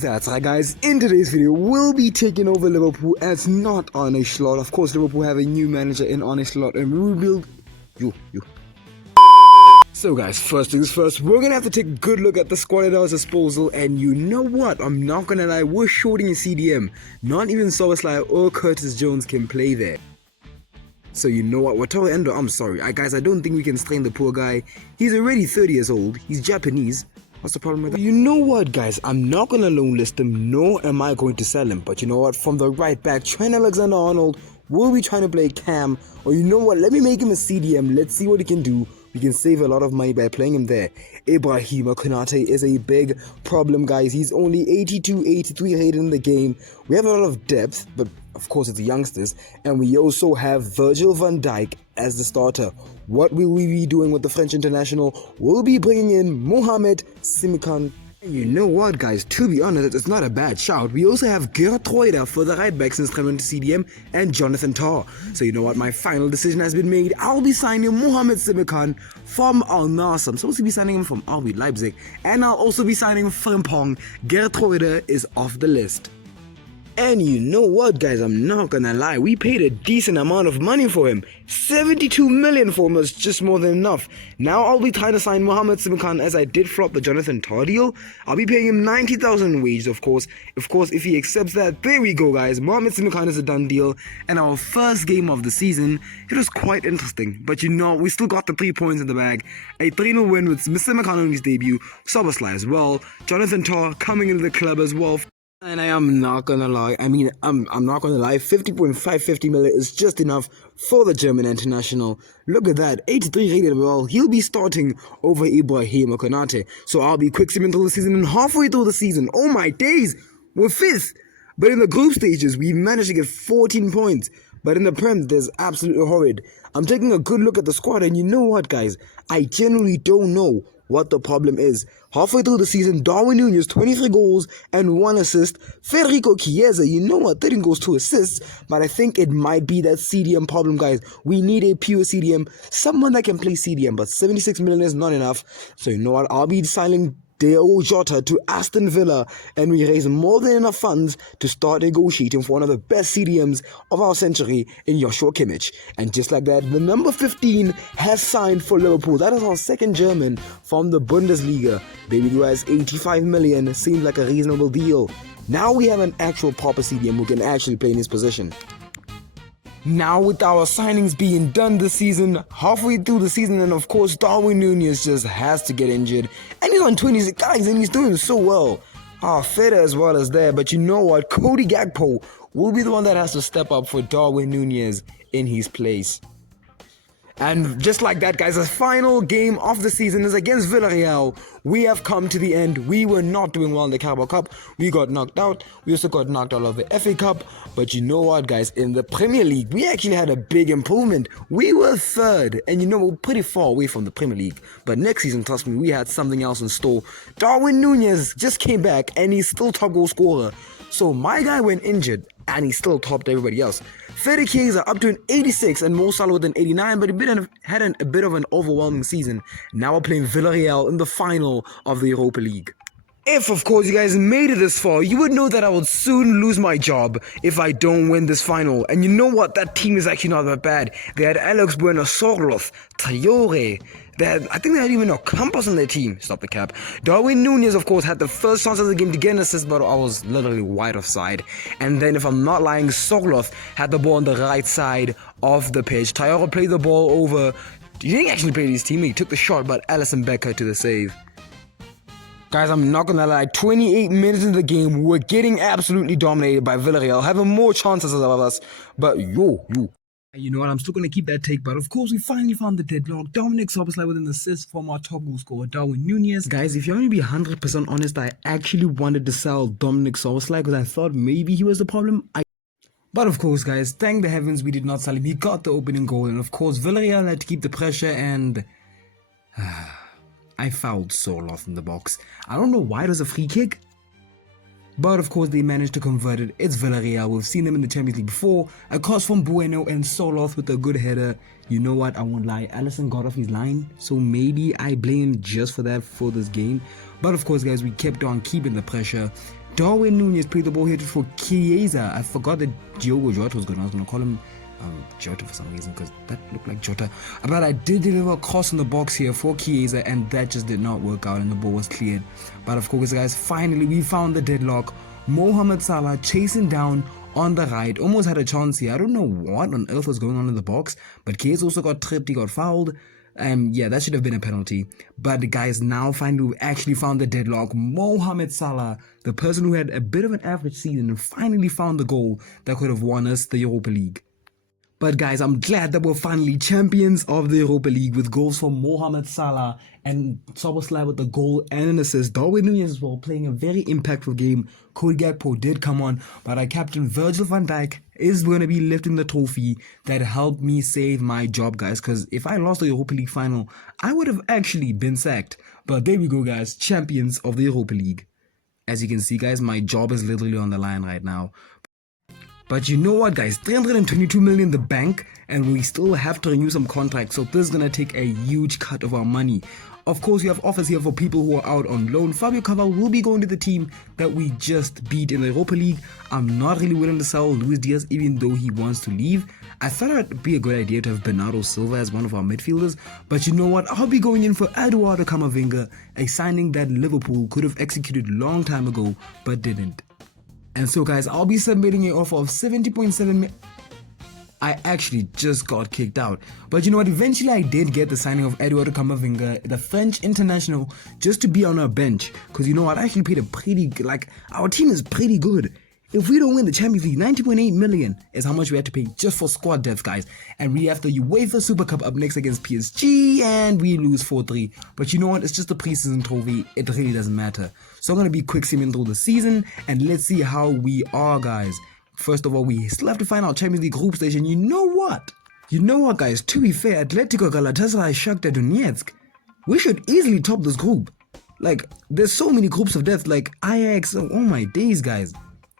That's right, guys. In today's video, we'll be taking over Liverpool as not Arne Slot. Of course, Liverpool have a new manager in Arne Slot and rebuild. So guys, first things first, we're gonna have to take a good look at the squad at our disposal, and you know what? I'm not gonna lie, we're shorting a CDM. Not even Soboslai or Curtis Jones can play there. So you know what, Wataru Endo, I'm sorry. Guys, I don't think we can strain the poor guy. He's already 30 years old. He's Japanese. What's the problem with that? You know what, guys? I'm not gonna loan list him, nor am I going to sell him. But you know what? From the right back, Trent Alexander-Arnold will be trying to play Cam. Or you know what? Let me make him a CDM. Let's see what he can do. We can save a lot of money by playing him there. Ibrahima Konate is a big problem, guys. He's only 82, 83 rated in the game. We have a lot of depth, but of course it's the youngsters. And we also have Virgil van Dijk as the starter. What will we be doing with the French international? We'll be bringing in Mohamed Simikan. You know what, guys, to be honest, it's not a bad shout. We also have Gerard Troida for the right back since coming to CDM and Jonathan Tah. So you know what, my final decision has been made. I'll be signing Mohamed Simikan from Al Nassr. I'm supposed to be signing him from RB Leipzig. And I'll also be signing Frimpong. Gerard Troida is off the list. And you know what, guys, I'm not gonna lie, we paid a decent amount of money for him. 72 million for him was just more than enough. Now I'll be trying to sign Mohamed Simikan as I did flop the Jonathan Tah deal. I'll be paying him 90,000 wages, of course. Of course, if he accepts that, there we go, guys. Mohamed Simikan is a done deal. And our first game of the season, it was quite interesting. But you know, we still got the 3 points in the bag. A 3-0 win with Simikan on his debut, Soboslai as well, Jonathan Tah coming into the club as well. And I am not gonna lie, I'm not gonna lie, 50.550 million is just enough for the German international. Look at that, 83 rated well. He'll be starting over Ibrahima Konate. So I'll be quick simming through the season, and halfway through the season, oh my days, we're 5th. But in the group stages, we managed to get 14 points. But in the Prem, there's absolutely horrid. I'm taking a good look at the squad, and you know what, guys? I genuinely don't know what the problem is. Halfway through the season, Darwin Núñez, 23 goals and 1 assist. Federico Chiesa, you know what, 13 goals, 2 assists. But I think it might be that CDM problem, guys. We need a pure CDM, someone that can play CDM, but 76 million is not enough. So you know what, I'll be signing Diogo Jota to Aston Villa, and we raise more than enough funds to start negotiating for one of the best CDMs of our century in Joshua Kimmich. And just like that, the number 15 has signed for Liverpool. That is our second German from the Bundesliga. Baby guys, 85 million seems like a reasonable deal. Now we have an actual proper CDM who can actually play in his position. Now with our signings being done this season, halfway through the season, and of course Darwin Núñez just has to get injured. And he's on 26 guys and he's doing so well. Feder as well as there, but you know what, Cody Gakpo will be the one that has to step up for Darwin Núñez in his place. And just like that, guys, the final game of the season is against Villarreal. We have come to the end. We were not doing well in the Carabao Cup. We got knocked out. We also got knocked out of the FA Cup. But you know what, guys? In the Premier League, we actually had a big improvement. We were 3rd. And you know, we're pretty far away from the Premier League. But next season, trust me, we had something else in store. Darwin Núñez just came back and he's still top goal scorer. So my guy went injured and he still topped everybody else. Fede Chiesa up to an 86 and Mo Salah with an 89, but he had a bit of an overwhelming season. Now we're playing Villarreal in the final of the Europa League. If, of course, you guys made it this far, you would know that I would soon lose my job if I don't win this final. And you know what? That team is actually not that bad. They had Alex Bueno, Sorloth, Traore. I think they had even a Campos on their team. Stop the cap. Darwin Núñez, of course, had the first chance of the game to get an assist, but I was literally wide offside. And then, if I'm not lying, Sorloth had the ball on the right side of the pitch. Traore played the ball over. He didn't actually play his teammate. He took the shot, but Alisson Becker to the save. Guys, I'm not gonna lie, 28 minutes into the game, we're getting absolutely dominated by Villarreal, having more chances of us, but you know what, I'm still gonna keep that take, but of course we finally found the deadlock. Dominic Soboslai with an assist from our top goal scorer, Darwin Núñez. Guys, if you want to be 100% honest, I actually wanted to sell Dominic Soboslai because I thought maybe he was the problem. But of course, guys, thank the heavens we did not sell him. He got the opening goal, and of course Villarreal had to keep the pressure, and I fouled Sorloth in the box. I don't know why it was a free kick, but of course they managed to convert it. It's Villarreal. We've seen them in the Champions League before. A cross from Bueno and Sorloth with a good header. You know what? I won't lie. Alisson got off his line, so maybe I blame him just for that for this game. But of course, guys, we kept on keeping the pressure. Darwin Núñez played the ball here for Chiesa. I forgot that Diogo Jota was good. I was going to call him Jota for some reason because that looked like Jota. But I did deliver a cross in the box here for Chiesa, and that just did not work out and the ball was cleared. But of course, guys, finally we found the deadlock. Mohamed Salah chasing down on the right, almost had a chance here. I don't know what on earth was going on in the box, but Chiesa also got tripped, he got fouled. Yeah, that should have been a penalty. But guys, now finally we actually found the deadlock. Mohamed Salah, the person who had a bit of an average season, finally found the goal that could have won us the Europa League. But guys, I'm glad that we're finally champions of the Europa League with goals from Mohamed Salah and Szoboszlai with the goal and an assist. Darwin Núñez as well playing a very impactful game. Cody Gakpo did come on, but our captain Virgil van Dijk is going to be lifting the trophy that helped me save my job, guys. Because if I lost the Europa League final, I would have actually been sacked. But there we go, guys, champions of the Europa League. As you can see, guys, my job is literally on the line right now. But you know what, guys, 322 million in the bank, and we still have to renew some contracts, so this is going to take a huge cut of our money. Of course, we have offers here for people who are out on loan. Fabio Carvalho will be going to the team that we just beat in the Europa League. I'm not really willing to sell Luis Diaz even though he wants to leave. I thought it would be a good idea to have Bernardo Silva as one of our midfielders, but you know what, I'll be going in for Eduardo Camavinga, a signing that Liverpool could have executed long time ago, but didn't. And so guys, I'll be submitting an offer of 70.7 I actually just got kicked out. But you know what, eventually I did get the signing of Eduardo Camavinga, the French international, just to be on our bench. Because you know what, I actually paid a pretty, our team is pretty good. If we don't win the Champions League, 90.8 million is how much we had to pay just for squad depth, guys. And we have the UEFA Super Cup up next against PSG, and we lose 4-3. But you know what? It's just a preseason trophy. It really doesn't matter. So I'm going to be quick simming through the season, and let's see how we are, guys. First of all, we still have to find our Champions League group stage, and you know what? You know what, guys? To be fair, Atletico, Galatasaray, Shakhtar Donetsk, we should easily top this group. There's so many groups of death, like Ajax. Oh my days, guys.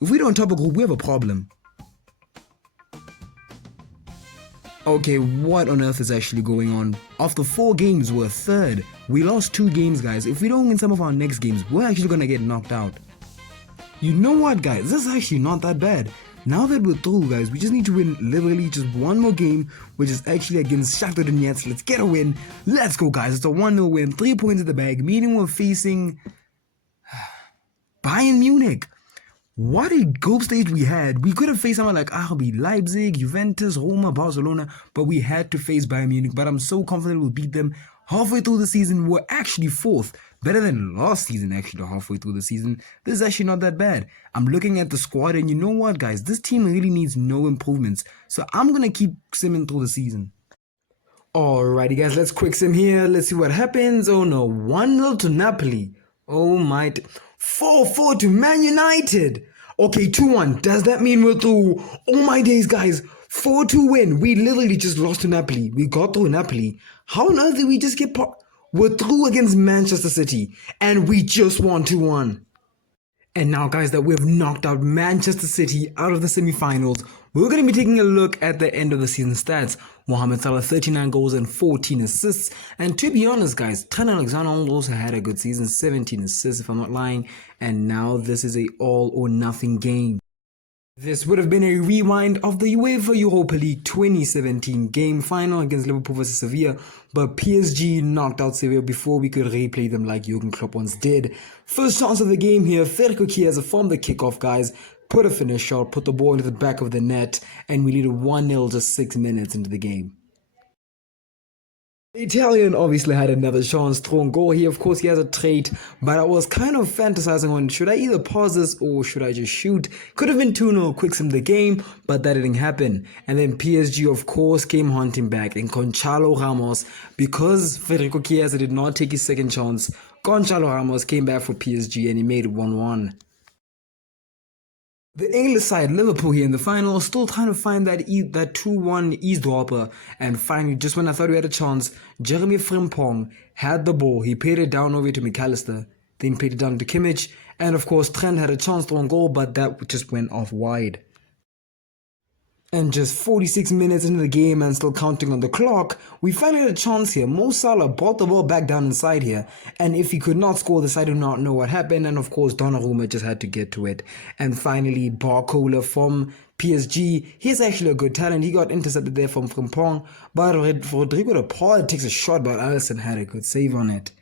If we don't top a group, we have a problem. Okay, what on earth is actually going on? After 4 games, we're third. We lost 2 games, guys. If we don't win some of our next games, we're actually gonna get knocked out. You know what, guys? This is actually not that bad. Now that we're through, guys, we just need to win literally just one more game, which is actually against Shakhtar Donetsk. Let's get a win. Let's go, guys. It's a 1-0 win, 3 points in the bag, meaning we're facing Bayern Munich. What a group stage we had. We could have faced someone like RB Leipzig, Juventus, Roma, Barcelona, but we had to face Bayern Munich. But I'm so confident we'll beat them. Halfway through the season, we're actually 4th. Better than last season, actually, halfway through the season. This is actually not that bad. I'm looking at the squad, and you know what, guys? This team really needs no improvements. So I'm going to keep simming through the season. Alrighty, guys, let's quick sim here. Let's see what happens. Oh, no. 1-0 to Napoli. Oh, my... 4-4 to Man United. Okay, 2-1. Does that mean we're through? Oh my days, guys. 4-2 win. We literally just lost to Napoli. We got through Napoli. How on earth did we just get We're through against Manchester City. And we just won 2-1. And now, guys, that we've knocked out Manchester City out of the semi-finals, we're going to be taking a look at the end of the season stats. Mohamed Salah, 39 goals and 14 assists. And to be honest, guys, Trent Alexander-Arnold also had a good season, 17 assists if I'm not lying. And now this is a all-or-nothing game. This would have been a rewind of the UEFA Europa League 2017 game final against Liverpool vs Sevilla, but PSG knocked out Sevilla before we could replay them like Jurgen Klopp once did. First chance of the game here, Federico Chiesa from the kickoff, guys, put a finish shot, put the ball into the back of the net, and we lead 1-0 just 6 minutes into the game. The Italian obviously had another chance through on goal here. Of course, he has a trait, but I was kind of fantasizing on should I either pause this or should I just shoot? Could have been 2-0 quick sim the game, but that didn't happen. And then PSG, of course, came hunting back, and Gonçalo Ramos, because Federico Chiesa did not take his second chance, Gonçalo Ramos came back for PSG and he made it 1-1. The English side, Liverpool here in the final, still trying to find that 2-1 eavesdropper, and finally, just when I thought we had a chance, Jeremy Frimpong had the ball. He paid it down over to McAllister, then paid it down to Kimmich, and of course Trent had a chance to on goal, but that just went off wide. And just 46 minutes into the game and still counting on the clock, we finally had a chance here. Mo Salah brought the ball back down inside here, and if he could not score this, I do not know what happened, and of course Donnarumma just had to get to it. And finally, Barcola from PSG, he's actually a good talent. He got intercepted there from Frimpong, but Rodrigo de Paul takes a shot, but Alisson had a good save on it.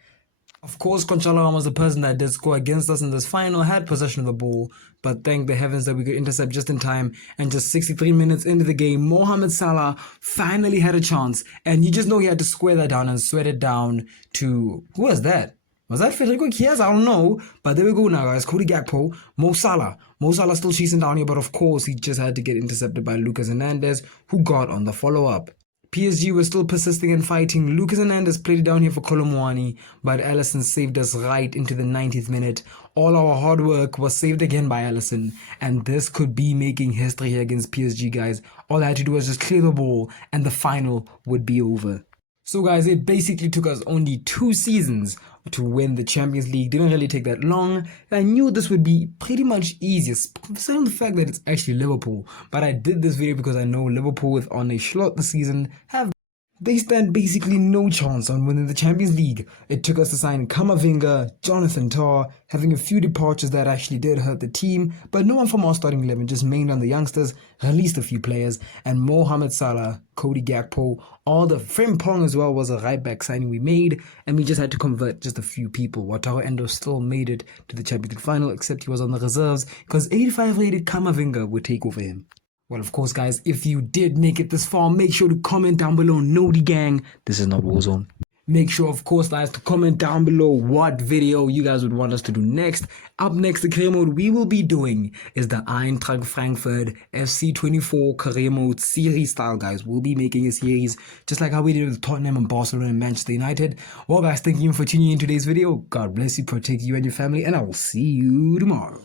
Of course, Conchala was the person that did score against us in this final, had possession of the ball, but thank the heavens that we could intercept just in time. And just 63 minutes into the game, Mohamed Salah finally had a chance, and you just know he had to square that down and sweat it down to, who was that? Was that Federico Chiesa? I don't know. But there we go now, guys. Cody Gakpo, Mo Salah. Mo Salah still chasing down here, but of course, he just had to get intercepted by Lucas Hernandez, who got on the follow-up. PSG was still persisting and fighting. Lucas Hernandez played it down here for Colomwani, but Alisson saved us right into the 90th minute. All our hard work was saved again by Alisson, and this could be making history here against PSG, guys. All I had to do was just clear the ball, and the final would be over. So guys, it basically took us only 2 seasons to win the Champions League. Didn't really take that long. I knew this would be pretty much easier, considering the fact that it's actually Liverpool. But I did this video because I know Liverpool with Arne Slot this season they stand basically no chance on winning the Champions League. It took us to sign Kamavinga, Jonathan Tah, having a few departures that actually did hurt the team, but no one from our starting 11, just mainly on the youngsters, released a few players, and Mohamed Salah, Cody Gakpo, all the Frimpong as well was a right back signing we made, and we just had to convert just a few people. Wataru Endo still made it to the Champions League final, except he was on the reserves, because 85 rated Kamavinga would take over him. Well, of course, guys, if you did make it this far, make sure to comment down below, no the gang, this is not Warzone. Make sure, of course, guys, to comment down below what video you guys would want us to do next. Up next, the career mode we will be doing is the Eintracht Frankfurt FC24 career mode series style, guys. We'll be making a series just like how we did with Tottenham and Barcelona and Manchester United. Well, guys, thank you for tuning in today's video. God bless you, protect you and your family, and I will see you tomorrow.